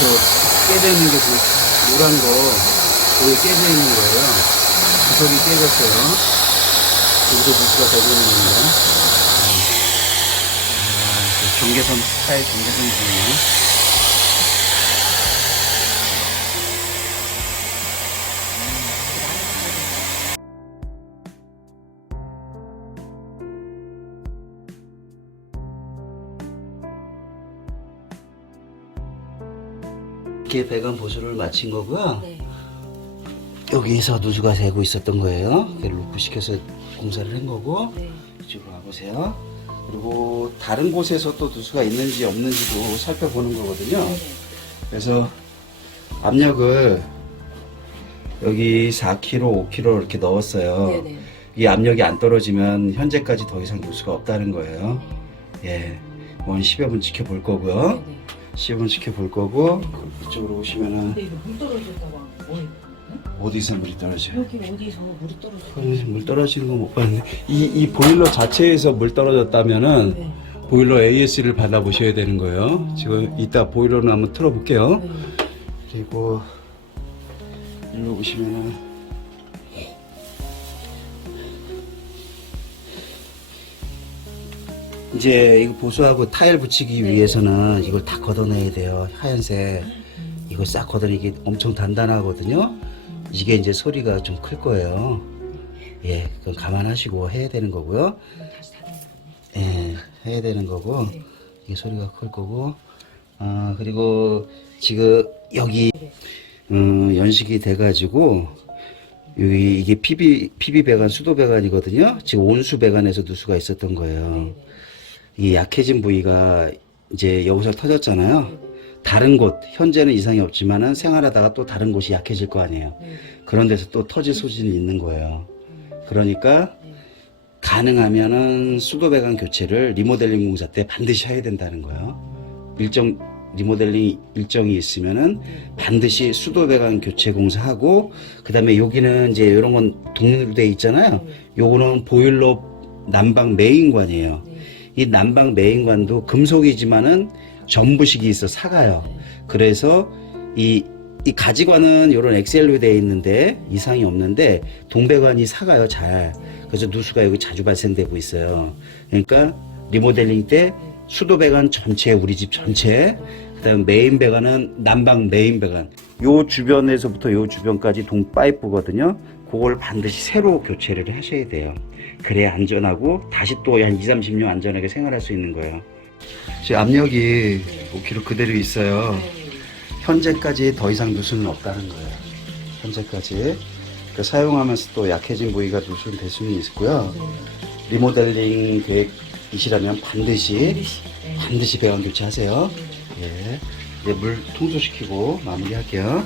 여기서 깨져 있는 게 그 노란 거 거기 깨져 있는 거예요. 구석이 깨졌어요. 여기서 누수가 되고 있는 겁니다. 아, 그 경계선 타일 경계선 중이에 이렇게 배관 보수를 마친 거고요. 네. 여기에서 누수가 새고 있었던 거예요. 루프 시켜서 공사를 한 거고 네. 이쪽으로 와보세요. 그리고 다른 곳에서 또 누수가 있는지 없는지도 살펴보는 거거든요. 그래서 압력을 여기 4kg, 5kg 이렇게 넣었어요. 네네. 이 압력이 안 떨어지면 현재까지 더 이상 누수가 없다는 거예요. 예, 원 10여 분 지켜볼 거고요. 네 네. 10여 분 지켜볼 거고 이쪽으로 오시면은 근데 이거 물 떨어졌다고 뭐 어디서 물이 떨어져요? 여기 어디서 물이 떨어졌다고 그래서 물 떨어지는 거 못 봤는데 이, 이 보일러 자체에서 물 떨어졌다면은 네. 보일러 AS를 받아보셔야 되는 거예요. 지금 이따 보일러를 한번 틀어볼게요. 네. 그리고 일로 보시면은 이제 이거 보수하고 타일 붙이기 위해서는 이걸 다 걷어내야 돼요. 하얀색 이거 싹 걷어내기 엄청 단단하거든요. 이게 이제 소리가 좀 클 거예요. 예, 그건 감안하시고 해야 되는 거고요. 예, 해야 되는 거고 네. 이게 소리가 클 거고 아 그리고 지금 여기 음, 연식이 돼가지고 여기 이게 PB PB 배관 수도 배관이거든요. 지금 온수 배관에서 누수가 있었던 거예요. 이 약해진 부위가 이제 여기서 터졌잖아요. 다른 곳 현재는 이상이 없지만은 생활하다가 또 다른 곳이 약해질 거 아니에요. 네. 그런 데서 또 터질 소지는 있는 거예요. 그러니까 가능하면은 수도 배관 교체를 리모델링 공사 때 반드시 해야 된다는 거예요. 일정 리모델링 일정이 있으면은 반드시 수도 배관 교체 공사하고 그다음에 여기는 이제 이런 건 독립으로 돼 있잖아요. 요거는 보일러 난방 메인관이에요. 이 난방 메인관도 금속이지만은 전부식이 있어 사가요. 그래서 이, 이 가지관은 이런 엑셀로 되어 있는데 이상이 없는데 동배관이 사가요 잘. 그래서 누수가 여기 자주 발생되고 있어요. 그러니까 리모델링 때 수도 배관 전체 우리 집 전체 그다음 메인 배관은 난방 메인 배관 요 주변에서부터 요 주변까지 동 파이프거든요. 그걸 반드시 새로 교체를 하셔야 돼요. 그래야 안전하고 다시 또 한 2, 30년 안전하게 생활할 수 있는 거예요. 지금 압력이 5kg 그대로 있어요. 현재까지 더 이상 누수는 없다는 거예요. 현재까지. 그러니까 사용하면서 또 약해진 부위가 누수는 될 수는 있고요. 리모델링 계획이시라면 반드시 반드시 배관 교체하세요. 예. 이제 물 통수시키고 마무리할게요.